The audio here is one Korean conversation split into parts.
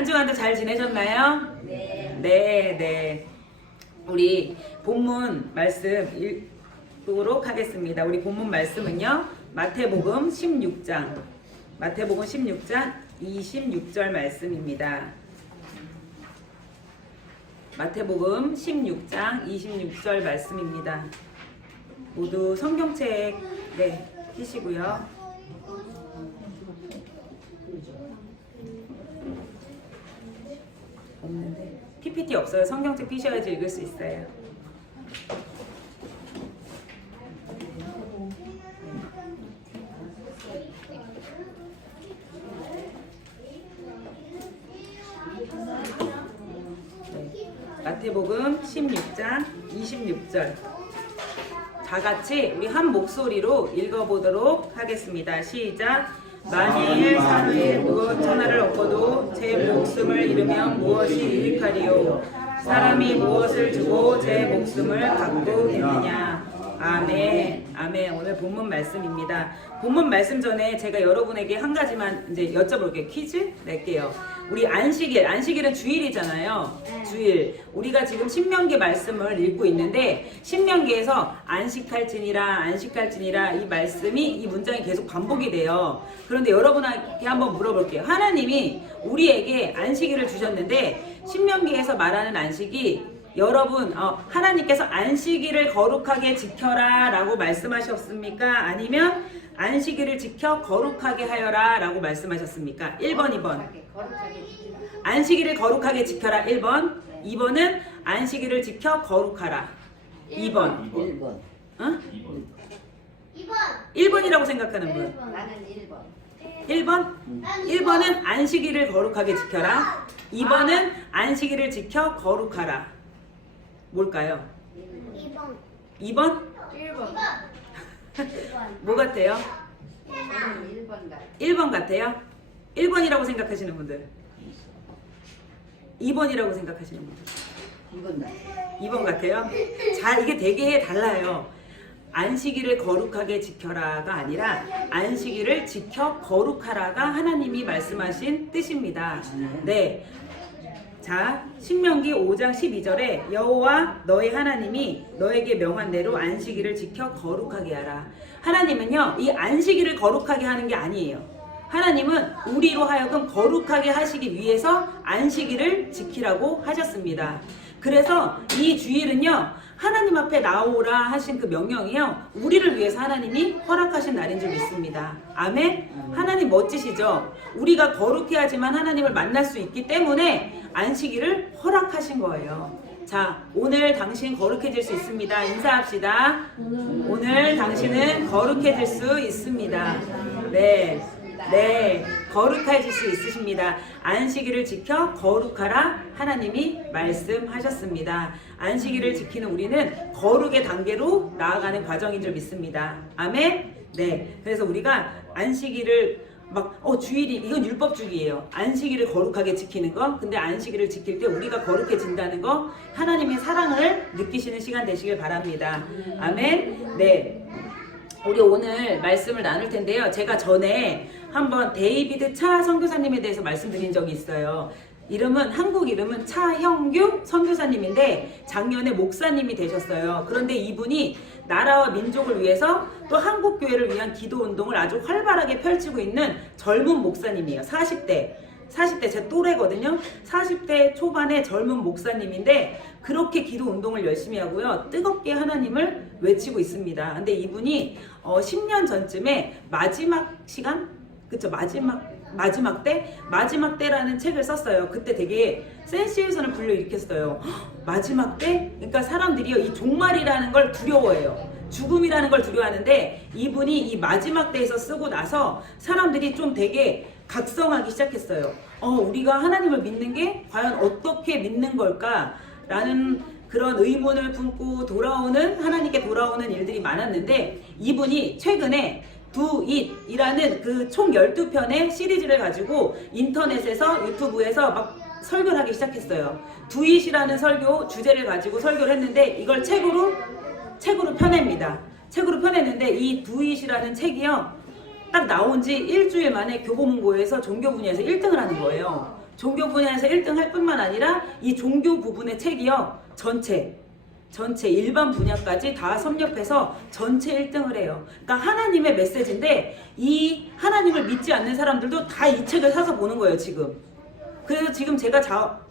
한 주간도 잘 지내셨나요? 네. 네. 우리 본문 말씀 읽도록 하겠습니다. 우리 본문 말씀은요. 마태복음 16장 26절 말씀입니다. 마태복음 16장 26절 말씀입니다. 모두 성경책 펴시고요. 없는데 PPT 없어요. 성경책 펴셔야지 읽을 수 있어요. 마태복음 16장 26절 다 같이 우리 한 목소리로 읽어보도록 하겠습니다. 시작. 만일 사람이 무엇 천하를 얻고도 제 목숨을 잃으면 무엇이 유익하리요? 사람이 무엇을 주고 제 목숨을 받고겠느냐? 아멘. 오늘 본문 말씀입니다. 본문 말씀 전에 제가 여러분에게 한 가지만 이제 여쭤볼게요. 퀴즈 낼게요. 우리 안식일은 주일이잖아요. 주일. 우리가 지금 신명기 말씀을 읽고 있는데 신명기에서 안식할지니라 이 말씀이 이 문장이 계속 반복이 돼요. 그런데 여러분에게 한번 물어볼게요. 하나님이 우리에게 안식일을 주셨는데 신명기에서 말하는 안식이 여러분 하나님께서 안식일을 거룩하게 지켜라 라고 말씀하셨습니까? 아니면 안식일을 지켜 거룩하게 하여라 라고 말씀하셨습니까? 1번 2번 안식일을 거룩하게 지켜라 1번 2번은 안식일을 지켜 거룩하라 2번 1번. 어? 1번이라고 생각하는 분 나는 1번. 1번? 1번은 안식일을 거룩하게 지켜라 2번은 안식일을 지켜 거룩하라 뭘까요? 2번? 1번. 뭐 같아요? 1번 같아. 1번 같아요? 1번이라고 생각하시는 분들 2번이라고 생각하시는 분들 2번 같아. 2번 같아요? 자, 이게 되게 달라요. 안식일을 거룩하게 지켜라가 아니라 안식일을 지켜 거룩하라가 하나님이 말씀하신 뜻입니다. 네. 자, 신명기 5장 12절에 여호와 너희 하나님이 너에게 명한 대로 안식일을 지켜 거룩하게 하라. 하나님은요, 이 안식일을 거룩하게 하는 게 아니에요. 하나님은 우리로 하여금 거룩하게 하시기 위해서 안식일을 지키라고 하셨습니다. 그래서 이 주일은요, 하나님 앞에 나오라 하신 그 명령이요, 우리를 위해서 하나님이 허락하신 날인 줄 믿습니다. 아멘? 하나님 멋지시죠? 우리가 거룩해야지만 하나님을 만날 수 있기 때문에 안식일을 허락하신 거예요. 자, 오늘 당신 거룩해질 수 있습니다. 인사합시다. 오늘 당신은 거룩해질 수 있습니다. 네, 거룩해질 수 있으십니다. 안식일을 지켜 거룩하라 하나님이 말씀하셨습니다. 안식일을 지키는 우리는 거룩의 단계로 나아가는 과정인 줄 믿습니다. 아멘? 네, 그래서 우리가 안식일을 주일이 이건 율법주의예요. 안식일을 거룩하게 지키는 거. 근데 안식일을 지킬 때 우리가 거룩해진다는 거, 하나님의 사랑을 느끼시는 시간 되시길 바랍니다. 아멘. 네. 우리 오늘 말씀을 나눌 텐데요. 제가 전에 한번 데이비드 차 선교사님에 대해서 말씀드린 적이 있어요. 한국 이름은 차형규 선교사님인데 작년에 목사님이 되셨어요. 그런데 이분이 나라와 민족을 위해서 또 한국교회를 위한 기도운동을 아주 활발하게 펼치고 있는 젊은 목사님이에요. 40대 제 또래거든요. 40대 초반의 젊은 목사님인데 그렇게 기도운동을 열심히 하고요. 뜨겁게 하나님을 외치고 있습니다. 근데 이분이 10년 전쯤에 마지막 시간? 그쵸, 마지막 때라는 책을 썼어요. 그때 되게 센세이션을 불러일으켰어요. 마지막 때? 그러니까 사람들이요, 이 종말이라는 걸 두려워해요. 죽음이라는 걸 두려워하는데 이분이 이 마지막 때에서 쓰고 나서 사람들이 좀 되게 각성하기 시작했어요. 우리가 하나님을 믿는 게 과연 어떻게 믿는 걸까? 라는 그런 의문을 품고 하나님께 돌아오는 일들이 많았는데 이분이 최근에 Do It이라는 그 총 12편의 시리즈를 가지고 인터넷에서 유튜브에서 막 설교를 하기 시작했어요. Do It이라는 설교 주제를 가지고 설교를 했는데 이걸 책으로 펴냅니다. 책으로 펴냈는데 이 Do It이라는 책이요, 딱 나온 지 일주일 만에 교보문고에서 종교 분야에서 1등을 하는 거예요. 종교 분야에서 1등 할 뿐만 아니라 이 종교 부분의 책이요. 전체 일반 분야까지 다 섭렵해서 전체 1등을 해요. 그러니까 하나님의 메시지인데 이 하나님을 믿지 않는 사람들도 다 이 책을 사서 보는 거예요, 지금. 그래서 지금 제가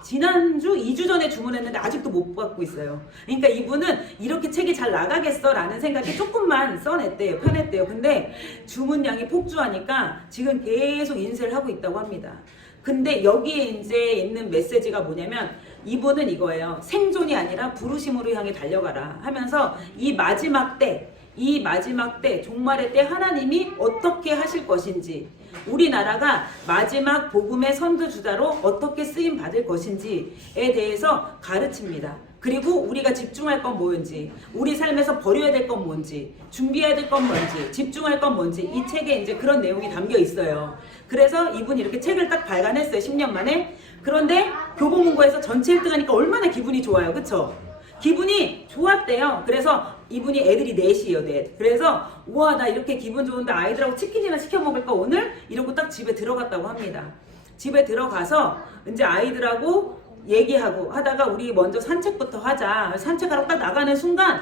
지난주 2주 전에 주문했는데 아직도 못 받고 있어요. 그러니까 이분은 이렇게 책이 잘 나가겠어 라는 생각이 조금만 써냈대요. 편했대요. 근데 주문량이 폭주하니까 지금 계속 인쇄를 하고 있다고 합니다. 근데 여기에 이제 있는 메시지가 뭐냐면 이분은 이거예요. 생존이 아니라 부르심으로 향해 달려가라 하면서 이 마지막 때 종말의 때 하나님이 어떻게 하실 것인지, 우리나라가 마지막 복음의 선두주자로 어떻게 쓰임 받을 것인지에 대해서 가르칩니다. 그리고 우리가 집중할 건 뭔지, 우리 삶에서 버려야 될 건 뭔지, 준비해야 될 건 뭔지, 집중할 건 뭔지, 이 책에 이제 그런 내용이 담겨 있어요. 그래서 이분이 이렇게 책을 딱 발간했어요. 10년 만에. 그런데 교보문고에서 전체 1등 하니까 얼마나 기분이 좋아요. 그쵸? 기분이 좋았대요. 그래서 이분이 애들이 넷이에요, 넷. 그래서 우와, 나 이렇게 기분 좋은데 아이들하고 치킨이나 시켜 먹을까 오늘? 이러고 딱 집에 들어갔다고 합니다. 집에 들어가서 이제 아이들하고 얘기하고 하다가 우리 먼저 산책부터 하자. 산책하러 딱 나가는 순간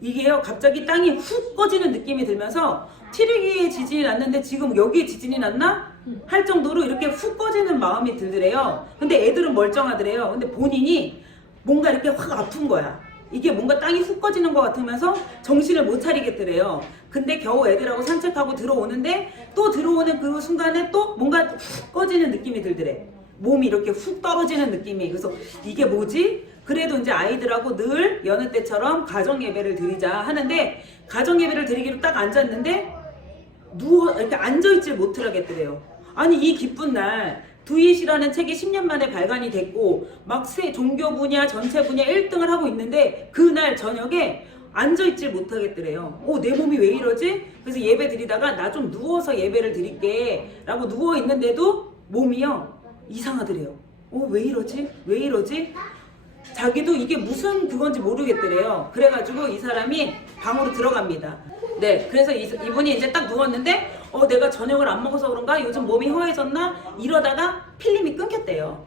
이게요, 갑자기 땅이 훅 꺼지는 느낌이 들면서 티리기에 지진이 났는데 지금 여기에 지진이 났나? 할 정도로 이렇게 훅 꺼지는 마음이 들더래요. 근데 애들은 멀쩡하더래요. 근데 본인이 뭔가 이렇게 확 아픈 거야. 이게 뭔가 땅이 훅 꺼지는 것 같으면서 정신을 못 차리겠더래요. 근데 겨우 애들하고 산책하고 들어오는데 또 들어오는 그 순간에 또 뭔가 훅 꺼지는 느낌이 들더래. 몸이 이렇게 훅 떨어지는 느낌이. 그래서 이게 뭐지? 그래도 이제 아이들하고 늘 여느 때처럼 가정 예배를 드리자 하는데 가정 예배를 드리기로 딱 앉았는데 이렇게 앉아있질 못하겠더래요. 아니 이 기쁜 날 두잇이라는 책이 10년 만에 발간이 됐고 막 종교 분야 전체 분야 1등을 하고 있는데 그날 저녁에 앉아있질 못하겠더래요. 내 몸이 왜 이러지? 그래서 예배 드리다가 나 좀 누워서 예배를 드릴게 라고 누워있는데도 몸이요 이상하더래요. 왜 이러지? 왜 이러지? 자기도 이게 무슨 그건지 모르겠더래요. 그래가지고 이 사람이 방으로 들어갑니다. 네, 그래서 이분이 이제 딱 누웠는데 내가 저녁을 안 먹어서 그런가? 요즘 몸이 허해졌나? 이러다가 필름이 끊겼대요.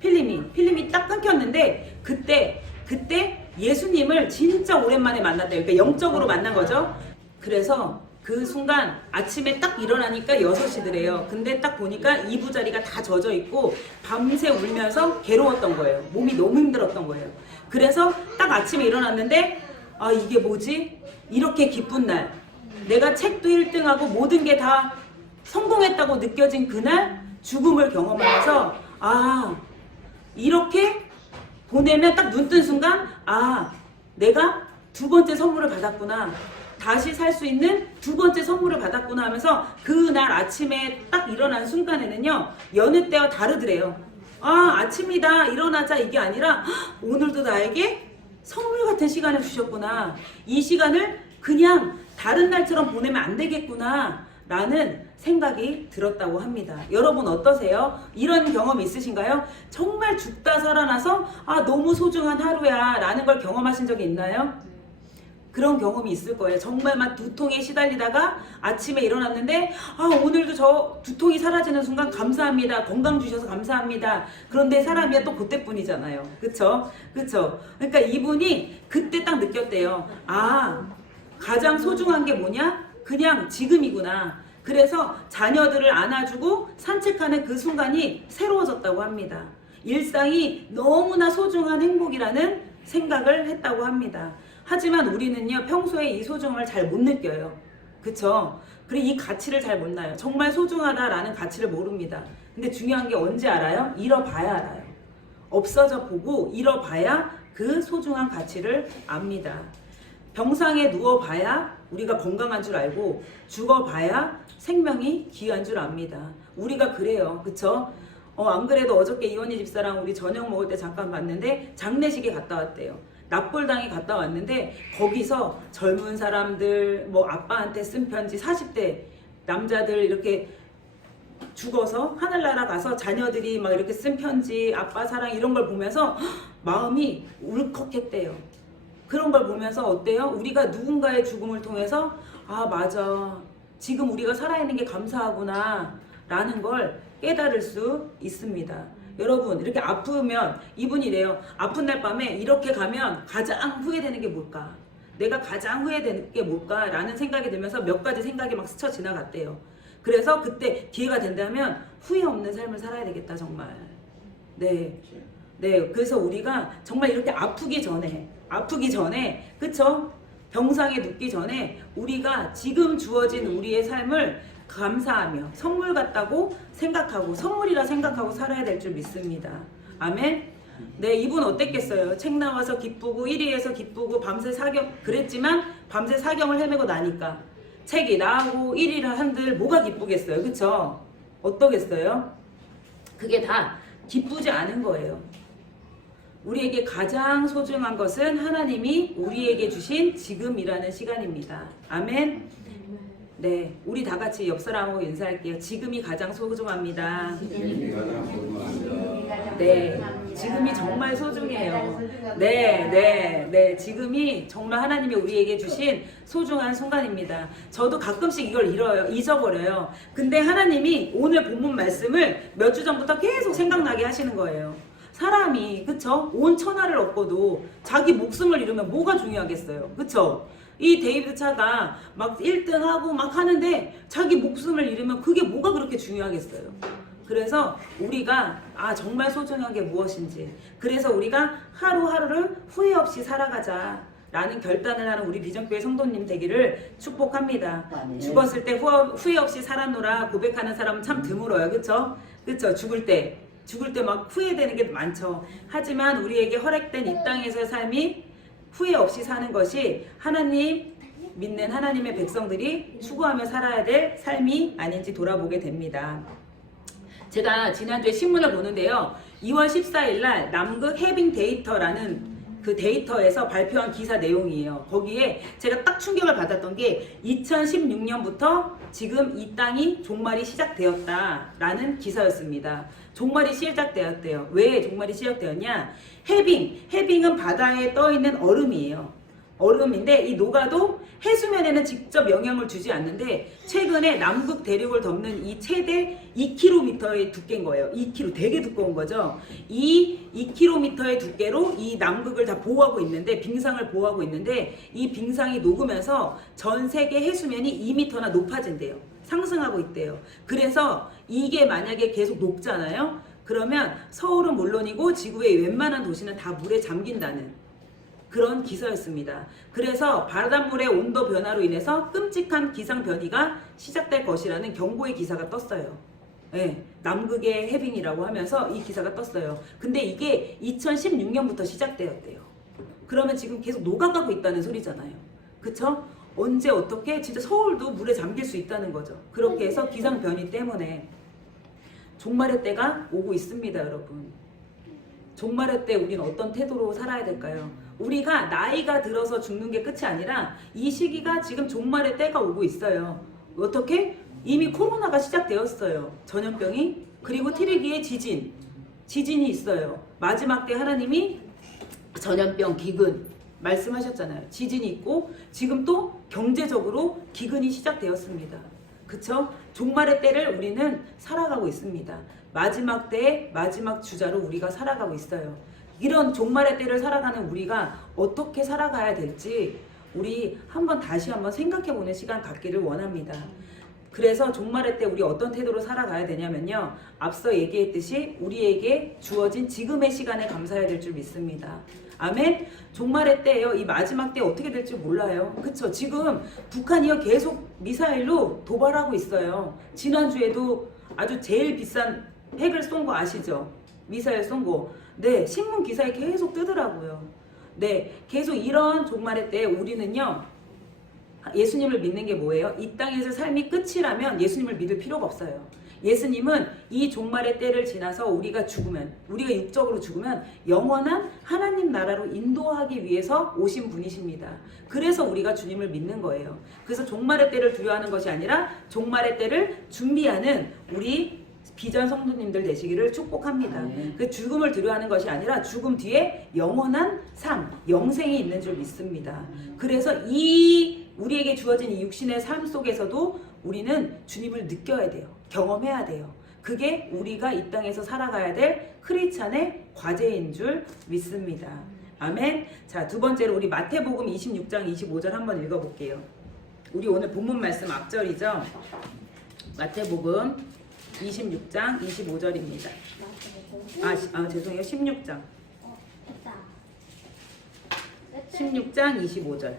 필름이 딱 끊겼는데 그때 예수님을 진짜 오랜만에 만났대요. 그러니까 영적으로 만난 거죠. 그래서 그 순간 아침에 딱 일어나니까 6시더래요. 근데 딱 보니까 이부자리가 다 젖어 있고 밤새 울면서 괴로웠던 거예요. 몸이 너무 힘들었던 거예요. 그래서 딱 아침에 일어났는데 이게 뭐지? 이렇게 기쁜 날, 내가 책도 1등하고 모든 게 다 성공했다고 느껴진 그날 죽음을 경험하면서 이렇게 보내면 딱 눈 뜬 순간 내가 두 번째 선물을 받았구나. 다시 살 수 있는 두 번째 선물을 받았구나 하면서 그날 아침에 딱 일어난 순간에는요 여느 때와 다르더래요. 아침이다 일어나자 이게 아니라 오늘도 나에게 선물 같은 시간을 주셨구나. 이 시간을 그냥 다른 날처럼 보내면 안 되겠구나 라는 생각이 들었다고 합니다. 여러분 어떠세요? 이런 경험 있으신가요? 정말 죽다 살아나서 너무 소중한 하루야 라는 걸 경험하신 적이 있나요? 그런 경험이 있을 거예요. 정말 막 두통에 시달리다가 아침에 일어났는데 오늘도 저 두통이 사라지는 순간 감사합니다. 건강 주셔서 감사합니다. 그런데 사람이야 또 그때뿐이잖아요. 그쵸? 그러니까 이분이 그때 딱 느꼈대요. 가장 소중한 게 뭐냐? 그냥 지금이구나. 그래서 자녀들을 안아주고 산책하는 그 순간이 새로워졌다고 합니다. 일상이 너무나 소중한 행복이라는 생각을 했다고 합니다. 하지만 우리는요 평소에 이 소중함을 잘 못 느껴요. 그쵸? 그리고 이 가치를 잘 못 나요. 정말 소중하다라는 가치를 모릅니다. 근데 중요한 게 언제 알아요? 잃어봐야 알아요. 없어져 보고 잃어봐야 그 소중한 가치를 압니다. 병상에 누워봐야 우리가 건강한 줄 알고 죽어봐야 생명이 귀한 줄 압니다. 우리가 그래요. 그쵸? 안 그래도 어저께 이원희 집사랑 우리 저녁 먹을 때 잠깐 봤는데 장례식에 갔다 왔대요. 납골당에 갔다 왔는데 거기서 젊은 사람들 아빠한테 쓴 편지 40대 남자들 이렇게 죽어서 하늘나라 가서 자녀들이 막 이렇게 쓴 편지 아빠 사랑 이런 걸 보면서 마음이 울컥했대요. 그런 걸 보면서 어때요? 우리가 누군가의 죽음을 통해서 맞아 지금 우리가 살아있는 게 감사하구나 라는 걸 깨달을 수 있습니다. 여러분 이렇게 아프면 이분이 이래요. 아픈 날 밤에 이렇게 가면 가장 후회되는 게 뭘까? 내가 가장 후회되는 게 뭘까? 라는 생각이 들면서 몇 가지 생각이 막 스쳐 지나갔대요. 그래서 그때 기회가 된다면 후회 없는 삶을 살아야 되겠다 정말. 네. 그래서 우리가 정말 이렇게 아프기 전에 그쵸? 병상에 눕기 전에 우리가 지금 주어진 우리의 삶을 감사하며 선물 같다고 생각하고 선물이라 생각하고 살아야 될 줄 믿습니다. 아멘. 네, 이분 어땠겠어요? 책 나와서 기쁘고 1위에서 기쁘고 밤새 사경 그랬지만 밤새 사경을 헤매고 나니까 책이 나오고 1위를 한들 뭐가 기쁘겠어요? 그쵸? 어떠겠어요? 그게 다 기쁘지 않은 거예요. 우리에게 가장 소중한 것은 하나님이 우리에게 주신 지금이라는 시간입니다. 아멘. 네, 우리 다 같이 옆 사람하고 인사할게요. 지금이 가장 소중합니다. 네, 지금이 정말 소중해요. 네, 지금이 정말 하나님이 우리에게 주신 소중한 순간입니다. 저도 가끔씩 이걸 잊어버려요. 근데 하나님이 오늘 본문 말씀을 몇 주 전부터 계속 생각나게 하시는 거예요. 사람이 그쵸? 온 천하를 얻고도 자기 목숨을 잃으면 뭐가 중요하겠어요. 그쵸? 이 데이비드 차가 막 1등하고 막 하는데 자기 목숨을 잃으면 그게 뭐가 그렇게 중요하겠어요. 그래서 우리가 정말 소중한 게 무엇인지, 그래서 우리가 하루하루를 후회 없이 살아가자 라는 결단을 하는 우리 비전교회 성도님 되기를 축복합니다. 아멘. 죽었을 때 후회 없이 살았노라 고백하는 사람은 참 드물어요. 그쵸? 죽을 때 막 후회되는 게 많죠. 하지만 우리에게 허락된 이 땅에서의 삶이 후회 없이 사는 것이 하나님 믿는 하나님의 백성들이 추구하며 살아야 될 삶이 아닌지 돌아보게 됩니다. 제가 지난주에 신문을 보는데요. 2월 14일 날 남극 해빙 데이터라는 그 데이터에서 발표한 기사 내용이에요. 거기에 제가 딱 충격을 받았던 게 2016년부터 지금 이 땅이 종말이 시작되었다라는 기사였습니다. 종말이 시작되었대요. 왜 종말이 시작되었냐? 해빙은 바다에 떠있는 얼음이에요. 얼음인데 이 녹아도 해수면에는 직접 영향을 주지 않는데 최근에 남극 대륙을 덮는 이 최대 2km의 두께인 거예요. 2km 되게 두꺼운 거죠. 이 2km의 두께로 이 남극을 다 보호하고 있는데 빙상을 보호하고 있는데 이 빙상이 녹으면서 전 세계 해수면이 2m나 높아진대요. 상승하고 있대요. 그래서 이게 만약에 계속 녹잖아요. 그러면 서울은 물론이고 지구의 웬만한 도시는 다 물에 잠긴다는 그런 기사였습니다. 그래서 바닷물의 온도 변화로 인해서 끔찍한 기상 변이가 시작될 것이라는 경고의 기사가 떴어요. 네, 남극의 해빙이라고 하면서 이 기사가 떴어요. 근데 이게 2016년부터 시작되었대요. 그러면 지금 계속 녹아가고 있다는 소리잖아요. 그쵸? 언제 어떻게 진짜 서울도 물에 잠길 수 있다는 거죠. 그렇게 해서 기상 변이 때문에 종말의 때가 오고 있습니다, 여러분. 종말의 때 우리는 어떤 태도로 살아야 될까요? 우리가 나이가 들어서 죽는 게 끝이 아니라 이 시기가 지금 종말의 때가 오고 있어요. 어떻게? 이미 코로나가 시작되었어요. 전염병이. 그리고 트리기의 지진이 있어요. 마지막 때 하나님이 전염병, 기근 말씀하셨잖아요. 지진이 있고 지금 또 경제적으로 기근이 시작되었습니다. 그쵸? 종말의 때를 우리는 살아가고 있습니다. 마지막 때의 마지막 주자로 우리가 살아가고 있어요. 이런 종말의 때를 살아가는 우리가 어떻게 살아가야 될지 우리 다시 한번 생각해보는 시간 갖기를 원합니다. 그래서 종말의 때 우리 어떤 태도로 살아가야 되냐면요. 앞서 얘기했듯이 우리에게 주어진 지금의 시간에 감사해야 될 줄 믿습니다. 아멘. 종말의 때예요. 이 마지막 때 어떻게 될지 몰라요. 그쵸? 지금 북한이요 계속 미사일로 도발하고 있어요. 지난주에도 아주 제일 비싼 핵을 쏜 거 아시죠? 미사일 쏜 거. 네, 신문 기사에 계속 뜨더라고요. 네, 계속 이런 종말의 때 우리는요. 예수님을 믿는 게 뭐예요? 이 땅에서 삶이 끝이라면 예수님을 믿을 필요가 없어요. 예수님은 이 종말의 때를 지나서 우리가 육적으로 죽으면 영원한 하나님 나라로 인도하기 위해서 오신 분이십니다. 그래서 우리가 주님을 믿는 거예요. 그래서 종말의 때를 두려워하는 것이 아니라 종말의 때를 준비하는 우리 비전 성도님들 되시기를 축복합니다. 그 죽음을 두려워하는 것이 아니라 죽음 뒤에 영원한 삶, 영생이 있는 줄 믿습니다. 그래서 우리에게 주어진 이 육신의 삶 속에서도 우리는 주님을 느껴야 돼요. 경험해야 돼요. 그게 우리가 이 땅에서 살아가야 될 크리스찬의 과제인 줄 믿습니다. 아멘. 자, 두 번째로 우리 마태복음 26장 25절 한번 읽어볼게요. 우리 오늘 본문 말씀 앞절이죠. 마태복음 26장 25절입니다. 죄송해요. 16장. 16장 25절.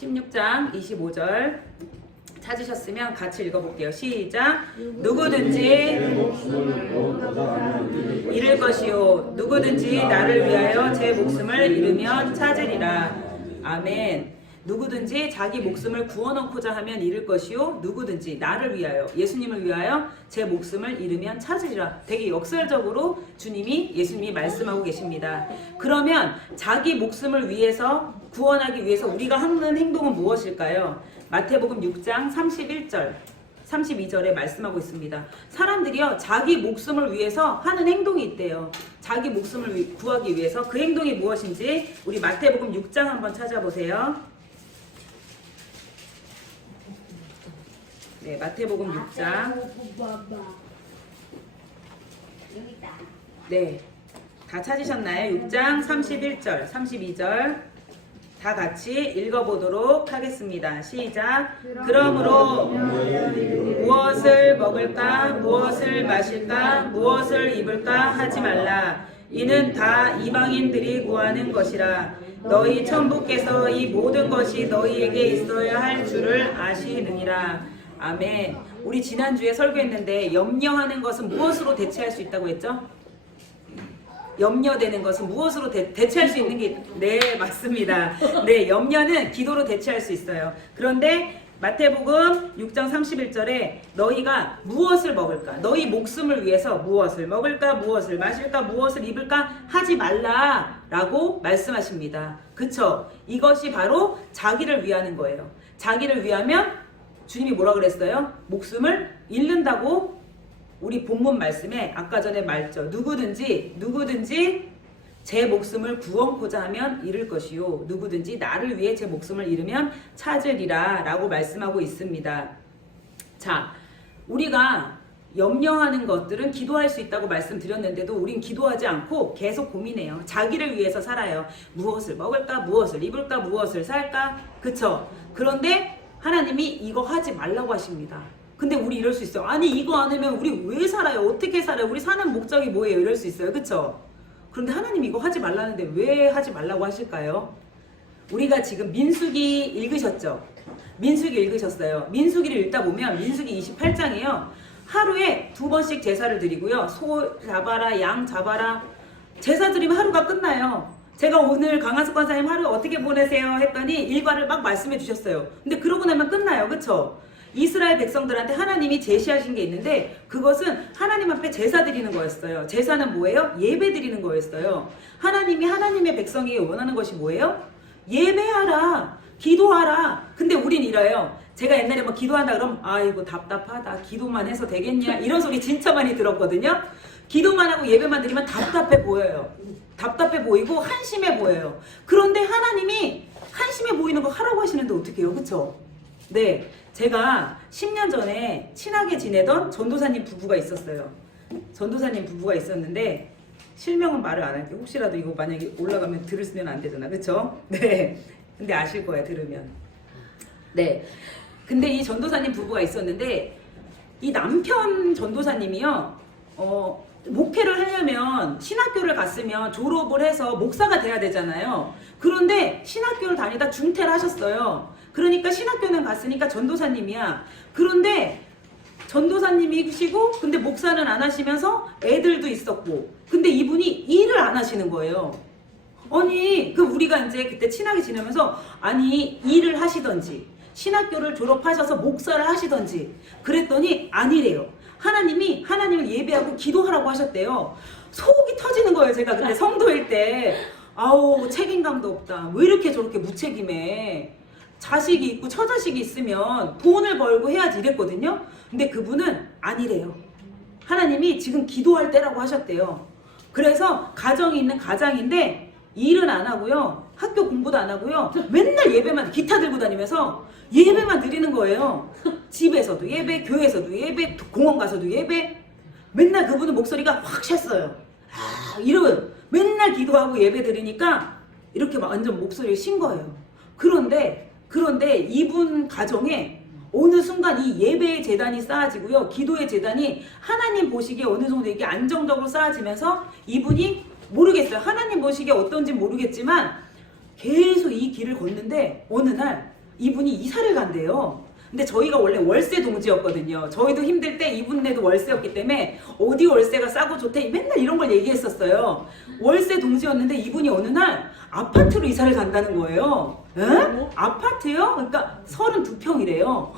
16장 25절 찾으셨으면 같이 읽어볼게요. 시작. 누구든지 잃을 것이요 누구든지 나를 위하여 제 목숨을 잃으면 찾으리라. 아멘. 누구든지 자기 목숨을 구원하고자 하면 잃을 것이요 누구든지 나를 위하여 예수님을 위하여 제 목숨을 잃으면 찾으리라. 되게 역설적으로 예수님이 말씀하고 계십니다. 그러면 자기 목숨을 위해서 구원하기 위해서 우리가 하는 행동은 무엇일까요? 마태복음 6장 31절 32절에 말씀하고 있습니다. 사람들이요 자기 목숨을 위해서 하는 행동이 있대요. 자기 목숨을 구하기 위해서 그 행동이 무엇인지 우리 마태복음 6장 한번 찾아보세요. 네, 마태복음 6장. 여기 있다. 네, 다 찾으셨나요? 6장 31절, 32절 다 같이 읽어보도록 하겠습니다. 시작. 그러므로 무엇을 먹을까, 무엇을 마실까, 무엇을 입을까 하지 말라. 이는 다 이방인들이 구하는 것이라. 너희 천부께서 이 모든 것이 너희에게 있어야 할 줄을 아시느니라. 아멘. 우리 지난주에 설교했는데 염려하는 것은 무엇으로 대체할 수 있다고 했죠? 염려되는 것은 무엇으로 대체할 수 있는 게 네, 맞습니다. 네, 염려는 기도로 대체할 수 있어요. 그런데 마태복음 6장 31절에 너희가 무엇을 먹을까? 너희 목숨을 위해서 무엇을 먹을까? 무엇을 마실까? 무엇을 입을까? 하지 말라라고 말씀하십니다. 그쵸? 이것이 바로 자기를 위하는 거예요. 자기를 위하면 주님이 뭐라 그랬어요? 목숨을 잃는다고 우리 본문 말씀에 아까 전에 말했죠. 누구든지 제 목숨을 구원코자 하면 잃을 것이요 누구든지 나를 위해 제 목숨을 잃으면 찾으리라 라고 말씀하고 있습니다. 자, 우리가 염려하는 것들은 기도할 수 있다고 말씀드렸는데도 우린 기도하지 않고 계속 고민해요. 자기를 위해서 살아요. 무엇을 먹을까? 무엇을 입을까? 무엇을 살까? 그쵸? 그런데 하나님이 이거 하지 말라고 하십니다. 근데 우리 이럴 수 있어요. 아니 이거 안 하면 우리 왜 살아요? 어떻게 살아요? 우리 사는 목적이 뭐예요? 이럴 수 있어요. 그쵸? 그런데 하나님이 이거 하지 말라는데 왜 하지 말라고 하실까요? 우리가 지금 민수기 읽으셨죠? 민수기 읽으셨어요. 민수기를 읽다 보면 민수기 28장이에요. 하루에 2번씩 제사를 드리고요. 소 잡아라, 양 잡아라. 제사 드리면 하루가 끝나요. 제가 오늘 강한숙 권사님 하루 어떻게 보내세요? 했더니 일과를 막 말씀해 주셨어요. 근데 그러고 나면 끝나요. 그쵸? 이스라엘 백성들한테 하나님이 제시하신 게 있는데 그것은 하나님 앞에 제사 드리는 거였어요. 제사는 뭐예요? 예배 드리는 거였어요. 하나님이 하나님의 백성에게 원하는 것이 뭐예요? 예배하라. 기도하라. 근데 우린 이래요. 제가 옛날에 뭐 기도한다 그러면 아이고 답답하다. 기도만 해서 되겠냐? 이런 소리 진짜 많이 들었거든요. 기도만 하고 예배만 드리면 답답해 보여요. 답답해 보이고 한심해 보여요. 그런데 하나님이 한심해 보이는 거 하라고 하시는데 어떻게 해요? 그쵸? 네, 제가 10년 전에 친하게 지내던 전도사님 부부가 있었어요. 전도사님 부부가 있었는데 실명은 말을 안 할게요. 혹시라도 이거 만약에 올라가면 들으시면 안 되잖아. 그쵸? 네, 근데 아실 거야 들으면. 네, 근데 이 전도사님 부부가 있었는데 이 남편 전도사님이요. 목회를 하려면 신학교를 갔으면 졸업을 해서 목사가 돼야 되잖아요. 그런데 신학교를 다니다 중퇴를 하셨어요. 그러니까 신학교는 갔으니까 전도사님이야. 그런데 전도사님이시고 근데 목사는 안 하시면서 애들도 있었고 근데 이분이 일을 안 하시는 거예요. 아니 우리가 이제 그때 친하게 지내면서 아니 일을 하시던지 신학교를 졸업하셔서 목사를 하시던지 그랬더니 아니래요. 하나님이 하나님을 예배하고 기도하라고 하셨대요. 속이 터지는 거예요. 제가 그때 성도일 때 아우 책임감도 없다. 왜 이렇게 저렇게 무책임해. 자식이 있고 처자식이 있으면 돈을 벌고 해야지 이랬거든요. 근데 그분은 아니래요. 하나님이 지금 기도할 때라고 하셨대요. 그래서 가정이 있는 가장인데 일은 안 하고요. 학교 공부도 안 하고요. 맨날 예배만 기타 들고 다니면서 예배만 드리는 거예요. 집에서도 예배, 교회에서도 예배, 공원 가서도 예배. 맨날 그분은 목소리가 확 셨어요. 이러면 맨날 기도하고 예배 드리니까 이렇게 막 완전 목소리를 쉰 거예요. 그런데 이분 가정에 어느 순간 이 예배의 재단이 쌓아지고요. 기도의 재단이 하나님 보시기에 어느 정도 이게 안정적으로 쌓아지면서 이분이 모르겠어요. 하나님 보시기에 어떤지 모르겠지만 계속 이 길을 걷는데 어느 날 이분이 이사를 간대요. 근데 저희가 원래 월세 동지였거든요. 저희도 힘들 때 이분네도 월세였기 때문에 어디 월세가 싸고 좋대 맨날 이런 걸 얘기했었어요. 월세 동지였는데 이분이 어느 날 아파트로 이사를 간다는 거예요. 에? 아파트요? 그러니까 32평이래요.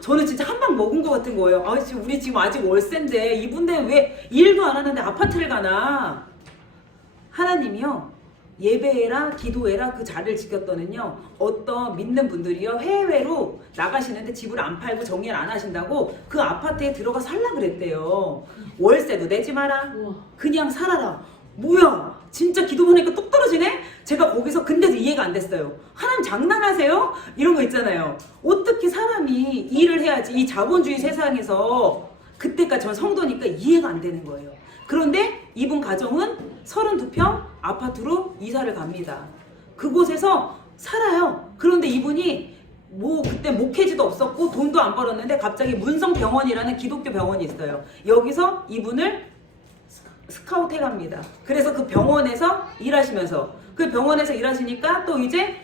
저는 진짜 한 방 먹은 것 같은 거예요. 아, 지금 우리 지금 아직 월세인데 이분네 왜 일도 안 하는데 아파트를 가나? 하나님이요. 예배해라 기도해라 그 자리를 지켰더니요 어떤 믿는 분들이요 해외로 나가시는데 집을 안 팔고 정리를 안 하신다고 그 아파트에 들어가 살라 그랬대요. 월세도 내지 마라 그냥 살아라. 뭐야 진짜 기도만 하니까 뚝 떨어지네. 제가 거기서 근데도 이해가 안 됐어요. 하나님 장난하세요? 이런 거 있잖아요. 어떻게 사람이 일을 해야지 이 자본주의 세상에서. 그때까지 저는 성도니까 이해가 안 되는 거예요. 그런데 이분 가정은 32평 아파트로 이사를 갑니다. 그곳에서 살아요. 그런데 이분이 뭐 그때 목회지도 없었고 돈도 안 벌었는데 갑자기 문성병원이라는 기독교 병원이 있어요. 여기서 이분을 스카우트 해갑니다. 그래서 그 병원에서 일하시면서 그 병원에서 일하시니까 또 이제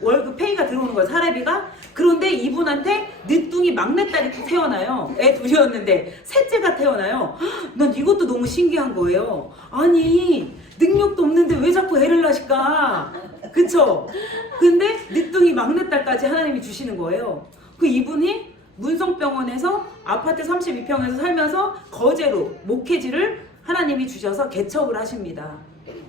월급 페이가 들어오는 거예요. 사례비가. 그런데 이분한테 늦둥이 막내딸이 태어나요. 애 둘이었는데 셋째가 태어나요. 난 이것도 너무 신기한 거예요. 아니 능력도 없는데 왜 자꾸 애를 낳으실까? 그쵸? 근데 늦둥이 막내딸까지 하나님이 주시는 거예요. 그 이분이 문성병원에서 아파트 32평에서 살면서 거제로 목회지를 하나님이 주셔서 개척을 하십니다.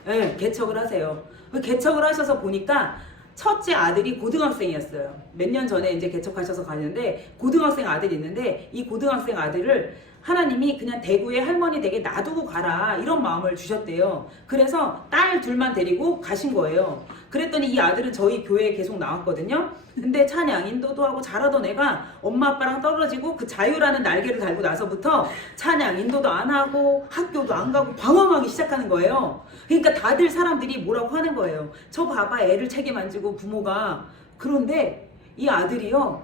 네, 개척을 하세요. 그 개척을 하셔서 보니까 첫째 아들이 고등학생이었어요. 몇 년 전에 이제 개척하셔서 가는데 고등학생 아들이 있는데 이 고등학생 아들을 하나님이 그냥 대구의 할머니 댁에 놔두고 가라 이런 마음을 주셨대요. 그래서 딸 둘만 데리고 가신 거예요. 그랬더니 이 아들은 저희 교회에 계속 나왔거든요. 근데 찬양 인도도 하고 잘하던 애가 엄마 아빠랑 떨어지고 그 자유라는 날개를 달고 나서부터 찬양 인도도 안 하고 학교도 안 가고 방황하기 시작하는 거예요. 그러니까 다들 사람들이 뭐라고 하는 거예요. 저 봐봐 애를 책임 안 지고 부모가. 그런데 이 아들이요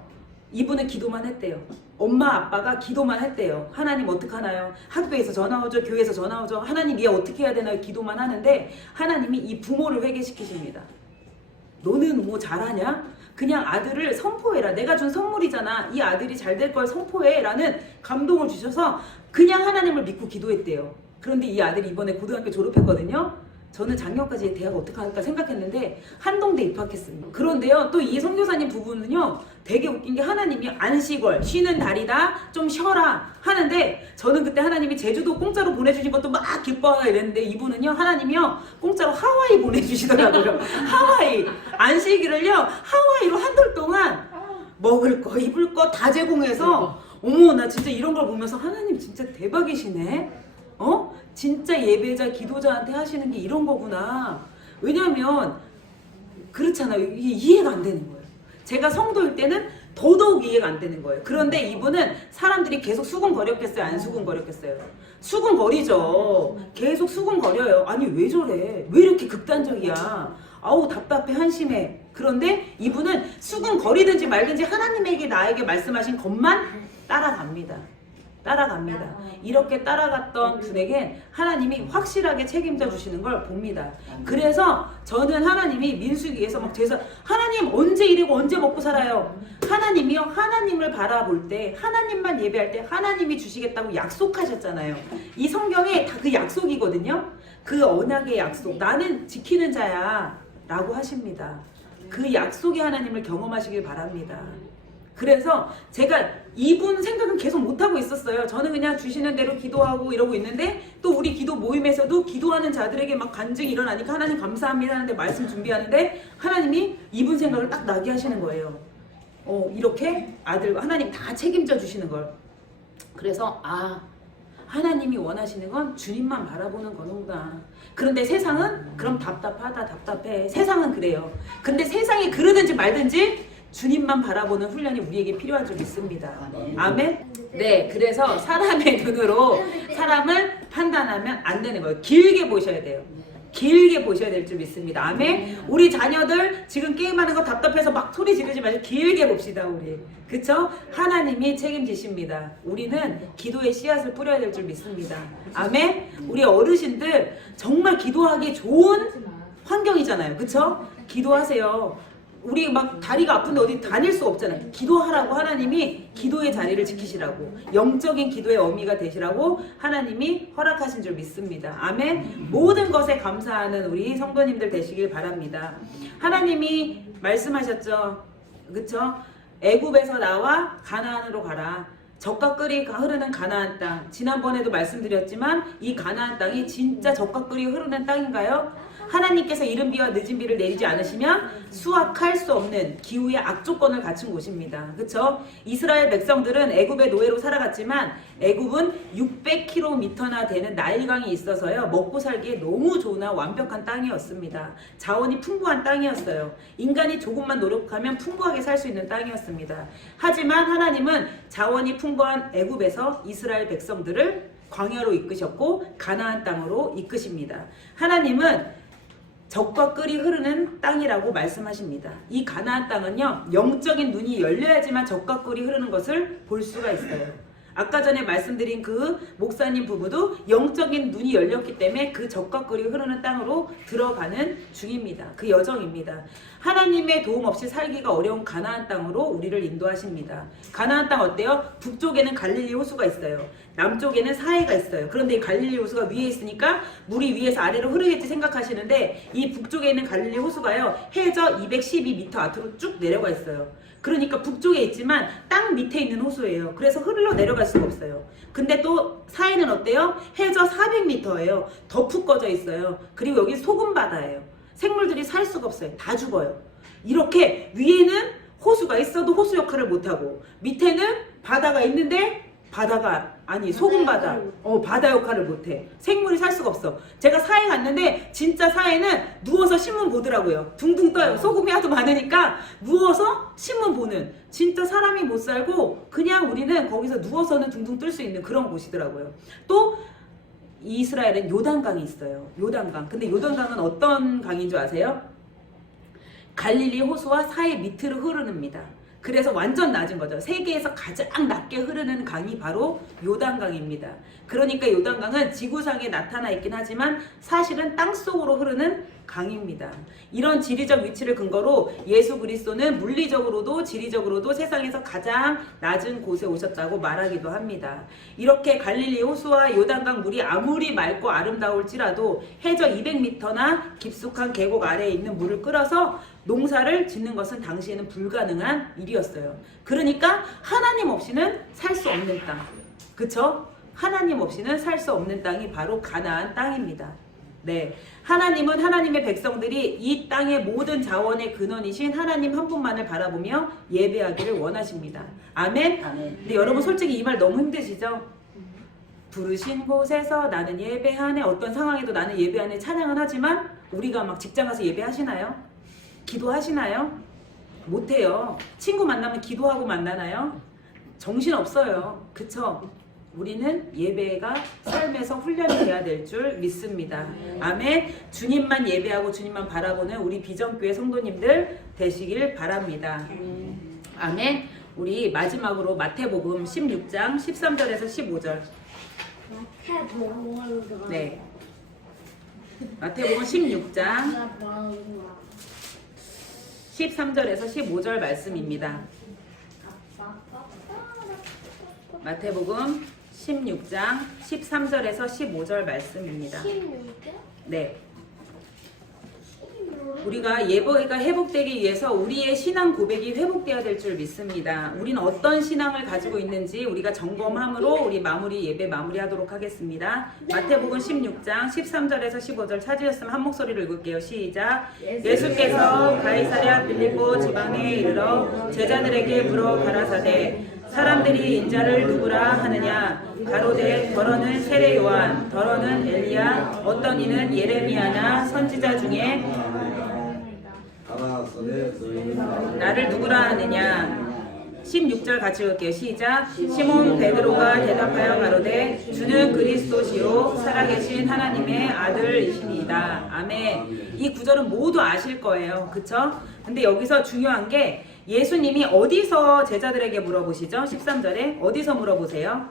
이분은 기도만 했대요. 엄마 아빠가 기도만 했대요. 하나님 어떡하나요? 학교에서 전화 오죠. 교회에서 전화 오죠. 하나님 얘 어떻게 해야 되나요? 기도만 하는데 하나님이 이 부모를 회개시키십니다. 너는 뭐 잘하냐? 그냥 아들을 선포해라. 내가 준 선물이잖아. 이 아들이 잘 될 걸 선포해 라는 감동을 주셔서 그냥 하나님을 믿고 기도했대요. 그런데 이 아들이 이번에 고등학교 졸업했거든요. 저는 작년까지 대학 어떡할까 생각했는데 한동대 입학했습니다. 그런데요 또 이 선교사님 부부는요 되게 웃긴 게 하나님이 안식월 쉬는 달이다 좀 쉬어라 하는데 저는 그때 하나님이 제주도 공짜로 보내주신 것도 막 기뻐하고 이랬는데 이분은요 하나님이요 공짜로 하와이 보내주시더라고요. 하와이 안식일을요 하와이로 한 달 동안 먹을 거 입을 거 다 제공해서 어머 나 진짜 이런 걸 보면서 하나님 진짜 대박이시네. 진짜 예배자 기도자한테 하시는 게 이런 거구나. 왜냐면 그렇잖아요. 이게 이해가 안 되는 거예요. 제가 성도일 때는 더더욱 이해가 안 되는 거예요. 그런데 이분은 사람들이 계속 수군거렸겠어요? 안 수군거렸겠어요? 수군거리죠. 계속 수군거려요. 아니 왜 저래? 왜 이렇게 극단적이야? 아우 답답해 한심해. 그런데 이분은 수군거리든지 말든지 하나님에게 나에게 말씀하신 것만 따라갑니다. 이렇게 따라갔던 분에겐 하나님이 확실하게 책임져 주시는 걸 봅니다. 그래서 저는 하나님이 민수기에서 막 제사 하나님 언제 이래고 언제 먹고 살아요? 하나님이요 하나님을 바라볼 때 하나님만 예배할 때 하나님이 주시겠다고 약속하셨잖아요. 이 성경에 다 그 약속이거든요. 그 언약의 약속 나는 지키는 자야 라고 하십니다. 그 약속의 하나님을 경험하시길 바랍니다. 그래서 제가 이분 생각은 계속 못하고 있었어요. 저는 그냥 주시는 대로 기도하고 이러고 있는데 또 우리 기도 모임에서도 기도하는 자들에게 막 간증이 일어나니까 하나님 감사합니다 하는데 말씀 준비하는데 하나님이 이분 생각을 딱 나게 하시는 거예요. 이렇게 아들과 하나님 다 책임져 주시는 걸. 그래서 하나님이 원하시는 건 주님만 바라보는 거구나. 그런데 세상은 그럼 답답하다, 답답해. 세상은 그래요. 근데 세상이 그러든지 말든지 주님만 바라보는 훈련이 우리에게 필요한 줄 믿습니다. 아멘? 네, 그래서 사람의 눈으로 사람을 판단하면 안 되는 거예요. 길게 보셔야 돼요. 길게 보셔야 될 줄 믿습니다. 아멘? 우리 자녀들 지금 게임하는 거 답답해서 막 소리 지르지 말고 길게 봅시다, 우리. 그쵸? 하나님이 책임지십니다. 우리는 기도의 씨앗을 뿌려야 될 줄 믿습니다. 아멘? 우리 어르신들 정말 기도하기 좋은 환경이잖아요. 그쵸? 기도하세요. 우리 막 다리가 아픈데 어디 다닐 수 없잖아요. 기도하라고 하나님이 기도의 자리를 지키시라고, 영적인 기도의 어미가 되시라고 하나님이 허락하신 줄 믿습니다. 아멘. 모든 것에 감사하는 우리 성도님들 되시길 바랍니다. 하나님이 말씀하셨죠. 그쵸? 애굽에서 나와 가나안으로 가라. 젖과 꿀이 흐르는 가나안 땅. 지난번에도 말씀드렸지만 이 가나안 땅이 진짜 젖과 꿀이 흐르는 땅인가요? 하나님께서 이른 비와 늦은 비를 내리지 않으시면 수확할 수 없는 기후의 악조건을 갖춘 곳입니다. 그쵸? 이스라엘 백성들은 애굽의 노예로 살아갔지만 애굽은 600km나 되는 나일강이 있어서요. 먹고 살기에 너무 좋으나 완벽한 땅이었습니다. 자원이 풍부한 땅이었어요. 인간이 조금만 노력하면 풍부하게 살 수 있는 땅이었습니다. 하지만 하나님은 자원이 풍부한 애굽에서 이스라엘 백성들을 광야로 이끄셨고 가나안 땅으로 이끄십니다. 하나님은 젖과 꿀이 흐르는 땅이라고 말씀하십니다. 이 가나안 땅은요, 영적인 눈이 열려야지만 젖과 꿀이 흐르는 것을 볼 수가 있어요. 아까 전에 말씀드린 그 목사님 부부도 영적인 눈이 열렸기 때문에 그 젖과 꿀이 흐르는 땅으로 들어가는 중입니다. 그 여정입니다. 하나님의 도움 없이 살기가 어려운 가나안 땅으로 우리를 인도하십니다. 가나안 땅 어때요? 북쪽에는 갈릴리 호수가 있어요. 남쪽에는 사해가 있어요. 그런데 이 갈릴리 호수가 위에 있으니까 물이 위에서 아래로 흐르겠지 생각하시는데 이 북쪽에 있는 갈릴리 호수가요, 해저 212m 앞으로 쭉 내려가 있어요. 그러니까 북쪽에 있지만 땅 밑에 있는 호수예요. 그래서 흘러 내려갈 수가 없어요. 근데 또 사해는 어때요? 해저 400m예요. 더 푹 꺼져 있어요. 그리고 여기 소금 바다예요. 생물들이 살 수가 없어요. 다 죽어요. 이렇게 위에는 호수가 있어도 호수 역할을 못하고 밑에는 바다가 있는데 바다가 아니 소금 바다 바다 역할을 못해. 생물이 살 수가 없어. 제가 사해 갔는데 진짜 사해는 누워서 신문 보더라고요. 둥둥 떠요. 소금이 하도 많으니까 누워서 신문 보는, 진짜 사람이 못 살고 그냥 우리는 거기서 누워서는 둥둥 뜰 수 있는 그런 곳이더라고요. 또 이스라엘은 요단강이 있어요. 요단강. 근데 요단강은 어떤 강인 줄 아세요? 갈릴리 호수와 사해 밑으로 흐르는니다. 그래서 완전 낮은 거죠. 세계에서 가장 낮게 흐르는 강이 바로 요단강입니다. 그러니까 요단강은 지구상에 나타나 있긴 하지만 사실은 땅속으로 흐르는 강입니다. 이런 지리적 위치를 근거로 예수 그리스도는 물리적으로도 지리적으로도 세상에서 가장 낮은 곳에 오셨다고 말하기도 합니다. 이렇게 갈릴리 호수와 요단강 물이 아무리 맑고 아름다울지라도 해저 200m나 깊숙한 계곡 아래에 있는 물을 끌어서 농사를 짓는 것은 당시에는 불가능한 일이었어요. 그러니까 하나님 없이는 살 수 없는 땅. 그쵸? 하나님 없이는 살 수 없는 땅이 바로 가나안 땅입니다. 네, 하나님은 하나님의 백성들이 이 땅의 모든 자원의 근원이신 하나님 한 분만을 바라보며 예배하기를 원하십니다. 아멘? 아멘. 근데 여러분 솔직히 이 말 너무 힘드시죠? 부르신 곳에서 나는 예배하네. 어떤 상황에도 나는 예배하네 찬양은 하지만 우리가 막 직장 가서 예배하시나요? 기도하시나요? 못해요. 친구 만나면 기도하고 만나나요? 정신없어요. 그쵸? 우리는 예배가 삶에서 훈련이 돼야 될 줄 믿습니다. 아멘. 주님만 예배하고 주님만 바라보는 우리 비전교회 성도님들 되시길 바랍니다. 아멘. 우리 마지막으로 마태복음 16장 13절에서 15절. 네. 마태복음 16장 13절에서 15절 말씀입니다. 마태복음 16장 13절에서 15절 말씀입니다. 네. 우리가 예배가 회복되기 위해서 우리의 신앙 고백이 회복되어야 될 줄 믿습니다. 우리는 어떤 신앙을 가지고 있는지 우리가 점검함으로 우리 예배 마무리하도록 하겠습니다. 마태복음 16장 13절에서 15절 찾으셨으면 한 목소리로 읽을게요. 시작. 예수께서 가이사랴 빌립보 지방에 이르러 제자들에게 물어 가라사대 사람들이 인자를 누구라 하느냐 가로되 더러는 세례 요한 더러는 엘리야 어떤 이는 예레미야나 선지자 중에 나를 누구라 하느냐. 16절 같이 읽을게요. 시작. 시몬 베드로가 대답하여 가로되 주는 그리스도시요 살아계신 하나님의 아들이시니이다. 아멘. 이 구절은 모두 아실 거예요. 그쵸? 근데 여기서 중요한 게 예수님이 어디서 제자들에게 물어보시죠? 13절에 어디서 물어보세요?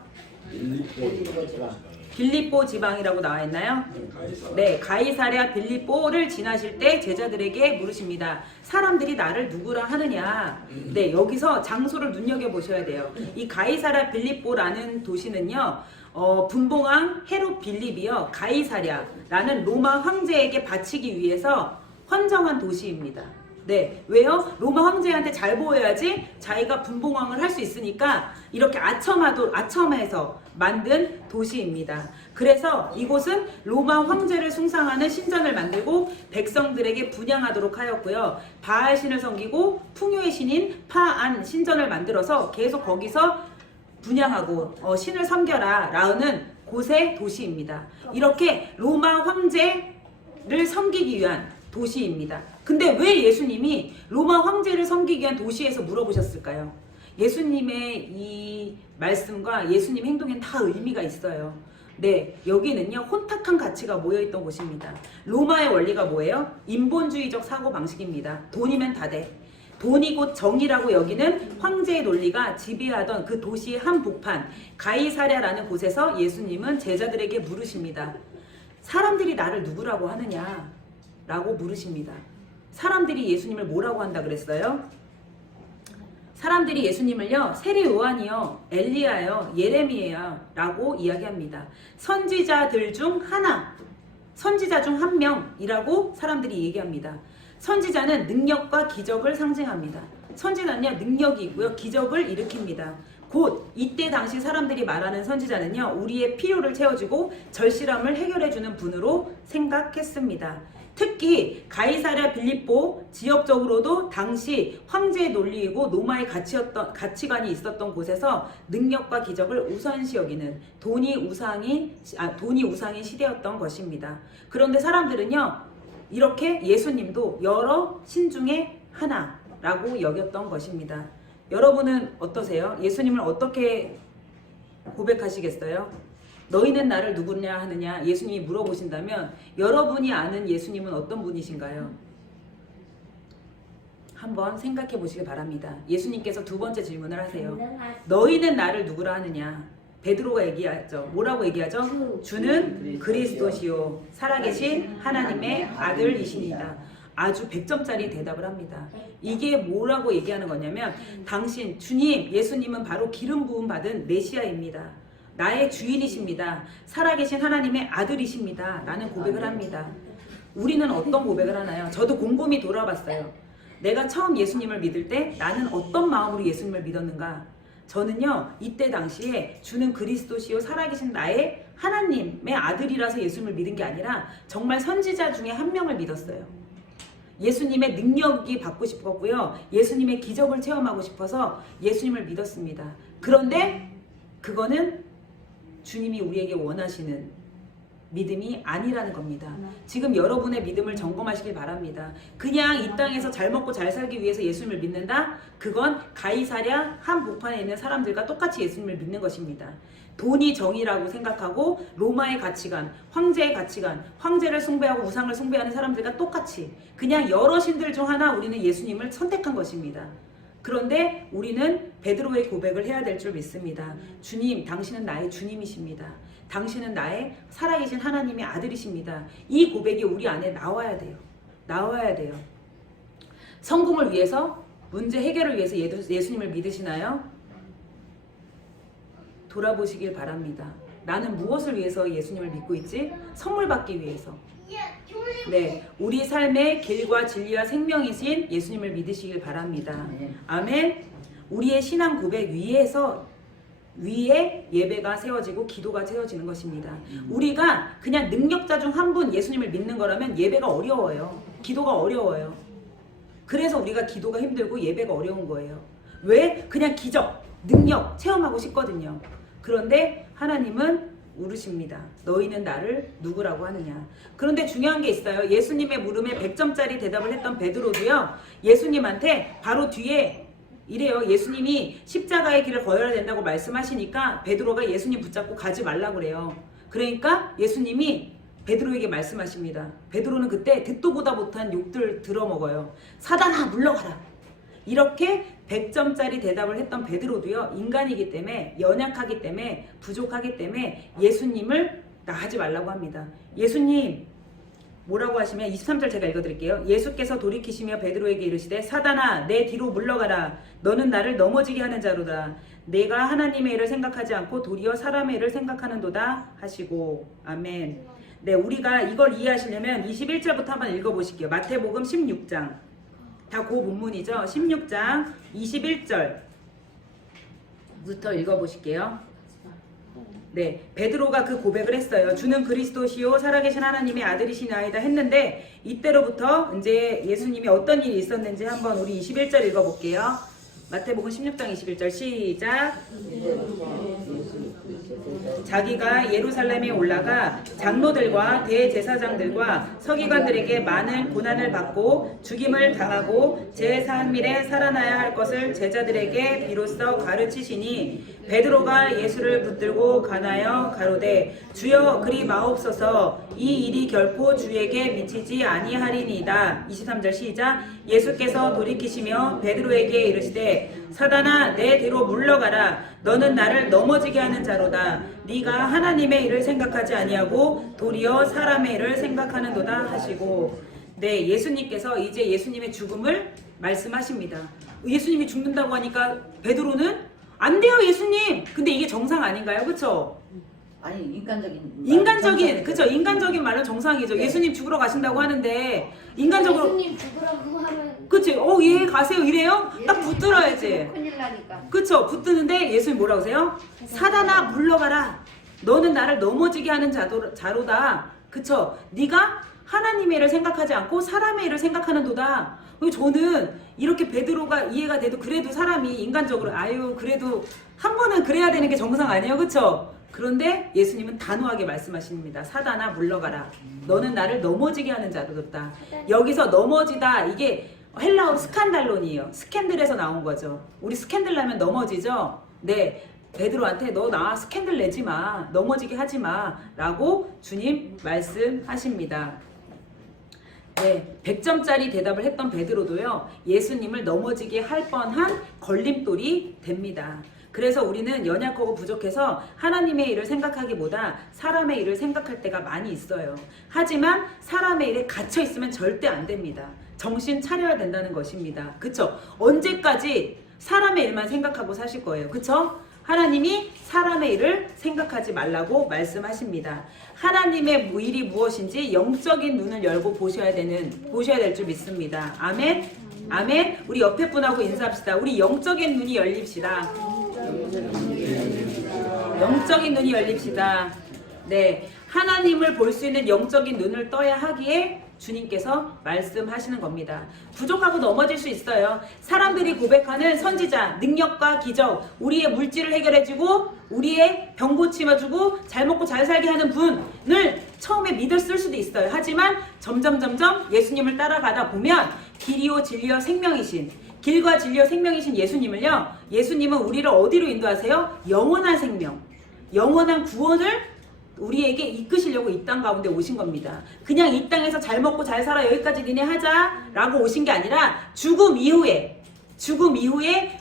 빌립보 지방이라고 나와 있나요? 네, 가이사랴 빌립보를 지나실 때 제자들에게 물으십니다. 사람들이 나를 누구라 하느냐? 네, 여기서 장소를 눈여겨보셔야 돼요. 이 가이사랴 빌립보라는 도시는요, 분봉왕 헤롯 빌립이요, 가이사랴라는 로마 황제에게 바치기 위해서 헌정한 도시입니다. 네, 왜요? 로마 황제한테 잘 보여야지 자기가 분봉왕을 할 수 있으니까 이렇게 아첨해서 만든 도시입니다. 그래서 이곳은 로마 황제를 숭상하는 신전을 만들고 백성들에게 분양하도록 하였고요. 바알 신을 섬기고 풍요의 신인 파안 신전을 만들어서 계속 거기서 분양하고 신을 섬겨라 라는 곳의 도시입니다. 이렇게 로마 황제를 섬기기 위한 도시입니다. 근데 왜 예수님이 로마 황제를 섬기기 위한 도시에서 물어보셨을까요? 예수님의 이 말씀과 예수님 행동에는 다 의미가 있어요. 네, 여기는요 혼탁한 가치가 모여있던 곳입니다. 로마의 원리가 뭐예요? 인본주의적 사고방식입니다. 돈이면 다 돼. 돈이 곧 정의라고 여기는 황제의 논리가 지배하던 그 도시의 한복판 가이사랴라는 곳에서 예수님은 제자들에게 물으십니다. 사람들이 나를 누구라고 하느냐? 라고 물으십니다. 사람들이 예수님을 뭐라고 한다 그랬어요? 사람들이 예수님을요 세례 요한이요 엘리야요 예레미야 라고 이야기합니다. 선지자들 중 하나, 선지자 중 한 명이라고 사람들이 얘기합니다. 선지자는 능력과 기적을 상징합니다. 선지자는요 능력이 있고요 기적을 일으킵니다. 곧 이때 당시 사람들이 말하는 선지자는요 우리의 필요를 채워주고 절실함을 해결해주는 분으로 생각했습니다. 특히 가이사랴 빌립보 지역적으로도 당시 황제의 논리이고 로마의 가치관이 있었던 곳에서 능력과 기적을 우선시 여기는 돈이 우상이 시대였던 것입니다. 그런데 사람들은요 이렇게 예수님도 여러 신 중에 하나라고 여겼던 것입니다. 여러분은 어떠세요? 예수님을 어떻게 고백하시겠어요? 너희는 나를 누구냐 하느냐 예수님이 물어보신다면 여러분이 아는 예수님은 어떤 분이신가요? 한번 생각해 보시기 바랍니다. 예수님께서 두 번째 질문을 하세요. 너희는 나를 누구라 하느냐? 베드로가 얘기하죠. 뭐라고 얘기하죠? 주는 그리스도시요 살아계신 하나님의 아들이시니다. 아주 100점짜리 대답을 합니다. 이게 뭐라고 얘기하는 거냐면 당신 주님 예수님은 바로 기름 부음 받은 메시아입니다. 나의 주인이십니다. 살아계신 하나님의 아들이십니다. 라는 고백을 합니다. 우리는 어떤 고백을 하나요? 저도 곰곰이 돌아봤어요. 내가 처음 예수님을 믿을 때 나는 어떤 마음으로 예수님을 믿었는가? 저는요 이때 당시에 주는 그리스도시요 살아계신 나의 하나님의 아들이라서 예수님을 믿은 게 아니라 정말 선지자 중에 한 명을 믿었어요. 예수님의 능력이 받고 싶었고요. 예수님의 기적을 체험하고 싶어서 예수님을 믿었습니다. 그런데 그거는 주님이 우리에게 원하시는 믿음이 아니라는 겁니다. 지금 여러분의 믿음을 점검하시길 바랍니다. 그냥 이 땅에서 잘 먹고 잘 살기 위해서 예수님을 믿는다? 그건 가이사랴 한복판에 있는 사람들과 똑같이 예수님을 믿는 것입니다. 돈이 정의라고 생각하고 로마의 가치관, 황제의 가치관, 황제를 숭배하고 우상을 숭배하는 사람들과 똑같이 그냥 여러 신들 중 하나 우리는 예수님을 선택한 것입니다. 그런데 우리는 베드로의 고백을 해야 될 줄 믿습니다. 주님, 당신은 나의 주님이십니다. 당신은 나의 살아계신 하나님의 아들이십니다. 이 고백이 우리 안에 나와야 돼요. 나와야 돼요. 성공을 위해서, 문제 해결을 위해서 예수님을 믿으시나요? 돌아보시길 바랍니다. 나는 무엇을 위해서 예수님을 믿고 있지? 선물 받기 위해서. 네, 우리 삶의 길과 진리와 생명이신 예수님을 믿으시길 바랍니다. 아멘. 우리의 신앙 고백 위에 예배가 세워지고 기도가 세워지는 것입니다. 우리가 그냥 능력자 중 한 분 예수님을 믿는 거라면 예배가 어려워요. 기도가 어려워요. 그래서 우리가 기도가 힘들고 예배가 어려운 거예요. 왜? 그냥 기적, 능력 체험하고 싶거든요. 그런데 하나님은 물으십니다. 너희는 나를 누구라고 하느냐. 그런데 중요한 게 있어요. 예수님의 물음에 100점짜리 대답을 했던 베드로도요. 예수님한테 바로 뒤에 이래요. 예수님이 십자가의 길을 걸어야 된다고 말씀하시니까 베드로가 예수님 붙잡고 가지 말라고 그래요. 그러니까 예수님이 베드로에게 말씀하십니다. 베드로는 그때 듣도 보다 못한 욕들 들어먹어요. 사단아 물러가라. 이렇게 100점짜리 대답을 했던 베드로도요. 인간이기 때문에 연약하기 때문에 부족하기 때문에 예수님을 나가지 말라고 합니다. 예수님 뭐라고 하시면 23절 제가 읽어드릴게요. 예수께서 돌이키시며 베드로에게 이르시되 사단아 내 뒤로 물러가라. 너는 나를 넘어지게 하는 자로다. 내가 하나님의 일을 생각하지 않고 도리어 사람의 일을 생각하는도다 하시고. 아멘. 네, 우리가 이걸 이해하시려면 21절부터 한번 읽어보실게요. 마태복음 16장. 다 그 본문이죠. 16장 21절부터 읽어보실게요. 네, 베드로가 그 고백을 했어요. 주는 그리스도시요 살아계신 하나님의 아들이시나이다 했는데 이때로부터 이제 예수님이 어떤 일이 있었는지 한번 우리 21절 읽어볼게요. 마태복음 16장 21절 시작. 자기가 예루살렘에 올라가 장로들과 대제사장들과 서기관들에게 많은 고난을 받고 죽임을 당하고 제3일에 살아나야 할 것을 제자들에게 비로소 가르치시니 베드로가 예수를 붙들고 가나여 가로되 주여 그리 마옵소서 이 일이 결코 주에게 미치지 아니하리니이다. 23절 시작. 예수께서 돌이키시며 베드로에게 이르시되 사단아 내 뒤로 물러가라. 너는 나를 넘어지게 하는 자로다. 네가 하나님의 일을 생각하지 아니하고 도리어 사람의 일을 생각하는도다 하시고. 네, 예수님께서 이제 예수님의 죽음을 말씀하십니다. 예수님이 죽는다고 하니까 베드로는 안 돼요 예수님. 근데 이게 정상 아닌가요? 그쵸? 아니 인간적인 그쵸? 인간적인 말은 정상이죠. 네. 예수님 죽으러 가신다고 하는데 인간적으로 예수님 죽으라고 하면 그치? 예 가세요 이래요? 딱 붙들어야지. 큰일 나니까. 그쵸? 붙드는데 예수님 뭐라고 하세요? 사단아 물러가라. 너는 나를 넘어지게 하는 자로다. 그쵸? 네가 하나님의 일을 생각하지 않고 사람의 일을 생각하는도다. 저는 이렇게 베드로가 이해가 돼도 그래도 사람이 인간적으로 그래도 한 번은 그래야 되는 게 정상 아니에요? 그쵸? 그런데 예수님은 단호하게 말씀하십니다. 사단아 물러가라. 너는 나를 넘어지게 하는 자로다. 여기서 넘어지다 이게 헬라어로 스칸달론이에요. 스캔들에서 나온 거죠. 우리 스캔들 나면 넘어지죠? 네. 베드로한테 너 나 스캔들 내지 마. 넘어지게 하지 마. 라고 주님 말씀하십니다. 네, 100점짜리 대답을 했던 베드로도요. 예수님을 넘어지게 할 뻔한 걸림돌이 됩니다. 그래서 우리는 연약하고 부족해서 하나님의 일을 생각하기보다 사람의 일을 생각할 때가 많이 있어요. 하지만 사람의 일에 갇혀 있으면 절대 안 됩니다. 정신 차려야 된다는 것입니다. 그쵸? 언제까지 사람의 일만 생각하고 사실 거예요. 그쵸? 하나님이 사람의 일을 생각하지 말라고 말씀하십니다. 하나님의 일이 무엇인지 영적인 눈을 열고 보셔야 될 줄 믿습니다. 아멘. 아멘. 우리 옆에 분하고 인사합시다. 우리 영적인 눈이 열립시다. 영적인 눈이 열립시다. 네. 하나님을 볼 수 있는 영적인 눈을 떠야 하기에 주님께서 말씀하시는 겁니다. 부족하고 넘어질 수 있어요. 사람들이 고백하는 선지자, 능력과 기적, 우리의 물질을 해결해주고 우리의 병 고침해주고 잘 먹고 잘 살게 하는 분을 처음에 믿을 수도 있어요. 하지만 점점 예수님을 따라가다 보면 길이요 진리요 생명이신 길과 진리요 생명이신 예수님은 우리를 어디로 인도하세요? 영원한 생명, 영원한 구원을 우리에게 이끄시려고 이 땅 가운데 오신 겁니다. 그냥 이 땅에서 잘 먹고 잘 살아 여기까지 니네 하자 라고 오신 게 아니라 죽음 이후에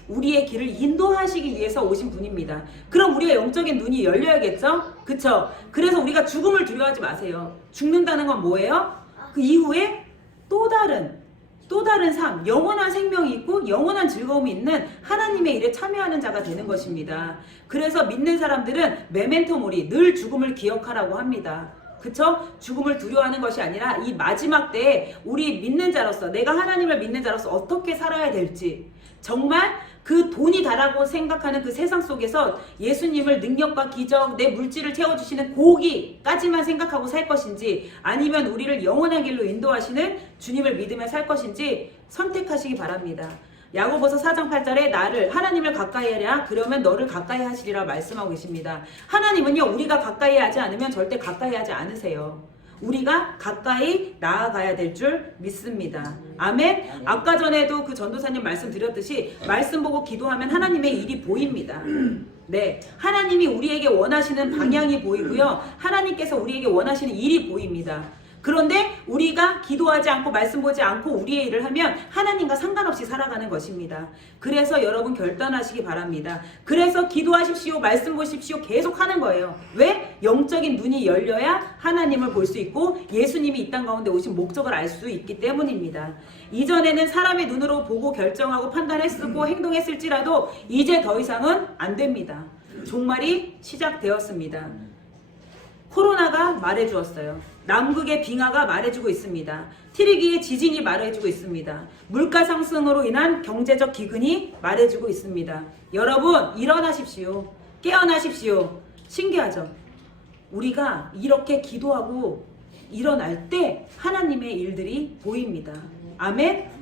우리의 길을 인도하시기 위해서 오신 분입니다. 그럼 우리가 영적인 눈이 열려야겠죠? 그쵸? 그래서 우리가 죽음을 두려워하지 마세요. 죽는다는 건 뭐예요? 그 이후에 또 다른 삶, 영원한 생명이 있고 영원한 즐거움이 있는 하나님의 일에 참여하는 자가 되는 것입니다. 그래서 믿는 사람들은 메멘토 모리, 늘 죽음을 기억하라고 합니다. 그쵸? 죽음을 두려워하는 것이 아니라 이 마지막 때에 우리 믿는 자로서, 내가 하나님을 믿는 자로서 어떻게 살아야 될지, 정말 그 돈이 다라고 생각하는 그 세상 속에서 예수님을 능력과 기적, 내 물질을 채워주시는 고기까지만 생각하고 살 것인지, 아니면 우리를 영원한 길로 인도하시는 주님을 믿으며 살 것인지 선택하시기 바랍니다. 야고보서 4장 8절에 나를 하나님을 가까이 하랴 그러면 너를 가까이 하시리라 말씀하고 계십니다. 하나님은요 우리가 가까이 하지 않으면 절대 가까이 하지 않으세요. 우리가 가까이 나아가야 될 줄 믿습니다. 아멘. 아까 전에도 그 전도사님 말씀드렸듯이 말씀 보고 기도하면 하나님의 일이 보입니다. 네, 하나님이 우리에게 원하시는 방향이 보이고요. 하나님께서 우리에게 원하시는 일이 보입니다. 그런데 우리가 기도하지 않고 말씀 보지 않고 우리의 일을 하면 하나님과 상관없이 살아가는 것입니다. 그래서 여러분 결단하시기 바랍니다. 그래서 기도하십시오, 말씀 보십시오 계속 하는 거예요. 왜? 영적인 눈이 열려야 하나님을 볼 수 있고 예수님이 이 땅 가운데 오신 목적을 알 수 있기 때문입니다. 이전에는 사람의 눈으로 보고 결정하고 판단했고 행동했을지라도 이제 더 이상은 안 됩니다. 종말이 시작되었습니다. 코로나가 말해주었어요. 남극의 빙하가 말해주고 있습니다. 트리기의 지진이 말해주고 있습니다. 물가 상승으로 인한 경제적 기근이 말해주고 있습니다. 여러분 일어나십시오. 깨어나십시오. 신기하죠? 우리가 이렇게 기도하고 일어날 때 하나님의 일들이 보입니다. 아멘?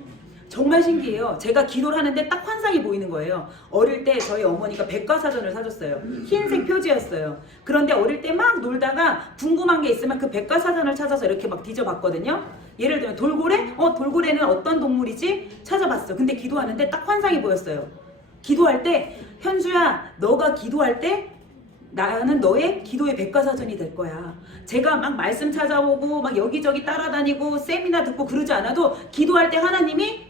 정말 신기해요. 제가 기도를 하는데 딱 환상이 보이는 거예요. 어릴 때 저희 어머니가 백과사전을 사줬어요. 흰색 표지였어요. 그런데 어릴 때 막 놀다가 궁금한 게 있으면 그 백과사전을 찾아서 이렇게 막 뒤져봤거든요. 예를 들면 돌고래? 돌고래는 어떤 동물이지? 찾아봤어. 근데 기도하는데 딱 환상이 보였어요. 기도할 때 현주야 너가 기도할 때 나는 너의 기도의 백과사전이 될 거야. 제가 막 말씀 찾아보고 막 여기저기 따라다니고 세미나 듣고 그러지 않아도 기도할 때 하나님이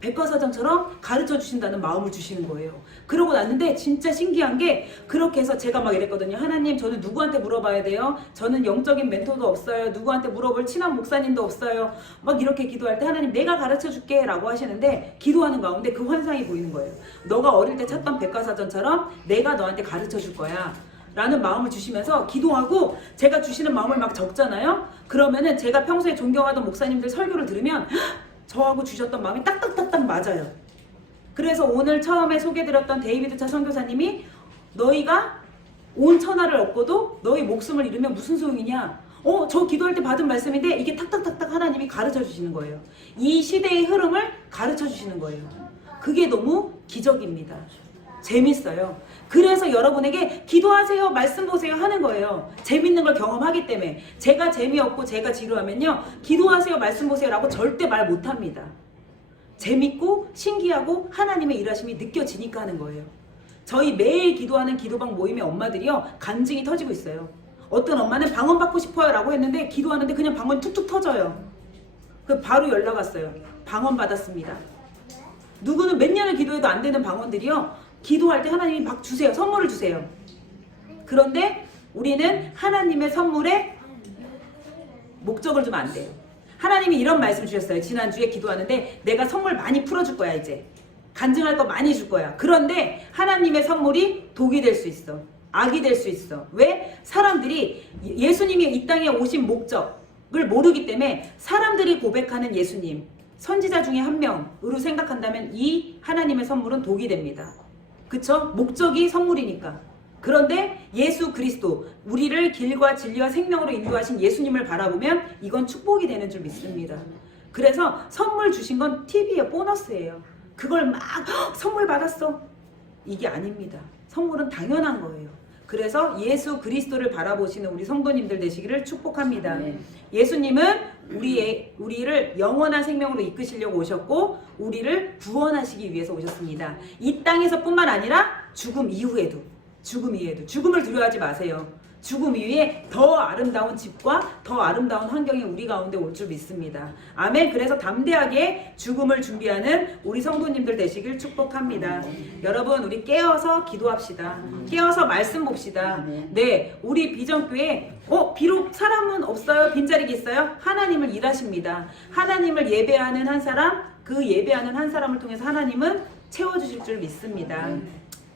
백과사전처럼 가르쳐 주신다는 마음을 주시는 거예요. 그러고 났는데 진짜 신기한 게 그렇게 해서 제가 막 이랬거든요. 하나님 저는 누구한테 물어봐야 돼요? 저는 영적인 멘토도 없어요. 누구한테 물어볼 친한 목사님도 없어요. 막 이렇게 기도할 때 하나님 내가 가르쳐 줄게 라고 하시는데 기도하는 가운데 그 환상이 보이는 거예요. 너가 어릴 때 찾던 백과사전처럼 내가 너한테 가르쳐 줄 거야 라는 마음을 주시면서 기도하고 제가 주시는 마음을 막 적잖아요. 그러면은 제가 평소에 존경하던 목사님들 설교를 들으면 저하고 주셨던 마음이 딱딱딱딱 맞아요. 그래서 오늘 처음에 소개드렸던 데이비드 차 선교사님이 너희가 온 천하를 얻고도 너희 목숨을 잃으면 무슨 소용이냐? 저 기도할 때 받은 말씀인데 이게 탁탁탁탁 하나님이 가르쳐 주시는 거예요. 이 시대의 흐름을 가르쳐 주시는 거예요. 그게 너무 기적입니다. 재밌어요. 그래서 여러분에게 기도하세요, 말씀 보세요 하는 거예요. 재밌는 걸 경험하기 때문에. 제가 재미없고 제가 지루하면요 기도하세요, 말씀 보세요 라고 절대 말 못합니다. 재밌고 신기하고 하나님의 일하심이 느껴지니까 하는 거예요. 저희 매일 기도하는 기도방 모임의 엄마들이요 간증이 터지고 있어요. 어떤 엄마는 방언 받고 싶어요 라고 했는데 기도하는데 그냥 방언이 툭툭 터져요. 그 바로 연락 왔어요. 방언 받았습니다. 누구는 몇 년을 기도해도 안 되는 방언들이요 기도할 때 하나님이 막 주세요. 선물을 주세요. 그런데 우리는 하나님의 선물에 목적을 주면 안 돼요. 하나님이 이런 말씀 주셨어요. 지난주에 기도하는데 내가 선물 많이 풀어줄 거야 이제. 간증할 거 많이 줄 거야. 그런데 하나님의 선물이 독이 될 수 있어. 악이 될 수 있어. 왜? 사람들이 예수님이 이 땅에 오신 목적을 모르기 때문에 사람들이 고백하는 예수님, 선지자 중에 한 명으로 생각한다면 이 하나님의 선물은 독이 됩니다. 그쵸? 목적이 선물이니까. 그런데 예수 그리스도, 우리를 길과 진리와 생명으로 인도하신 예수님을 바라보면 이건 축복이 되는 줄 믿습니다. 그래서 선물 주신 건 팁이에요. 보너스예요. 그걸 막 선물 받았어. 이게 아닙니다. 선물은 당연한 거예요. 그래서 예수 그리스도를 바라보시는 우리 성도님들 되시기를 축복합니다. 예수님은 우리를 영원한 생명으로 이끄시려고 오셨고 우리를 구원하시기 위해서 오셨습니다. 이 땅에서뿐만 아니라 죽음 이후에도 죽음을 두려워하지 마세요. 죽음 이후에 더 아름다운 집과 더 아름다운 환경이 우리 가운데 올 줄 믿습니다. 아멘. 그래서 담대하게 죽음을 준비하는 우리 성도님들 되시길 축복합니다. 여러분 우리 깨어서 기도합시다. 깨어서 말씀 봅시다. 네, 우리 비전교회 비록 사람은 없어요. 빈자리가 있어요. 하나님을 일하십니다. 하나님을 예배하는 한 사람, 그 예배하는 한 사람을 통해서 하나님은 채워주실 줄 믿습니다.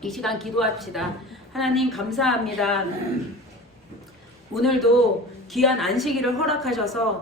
이 시간 기도합시다. 하나님 감사합니다. 오늘도 귀한 안식일을 허락하셔서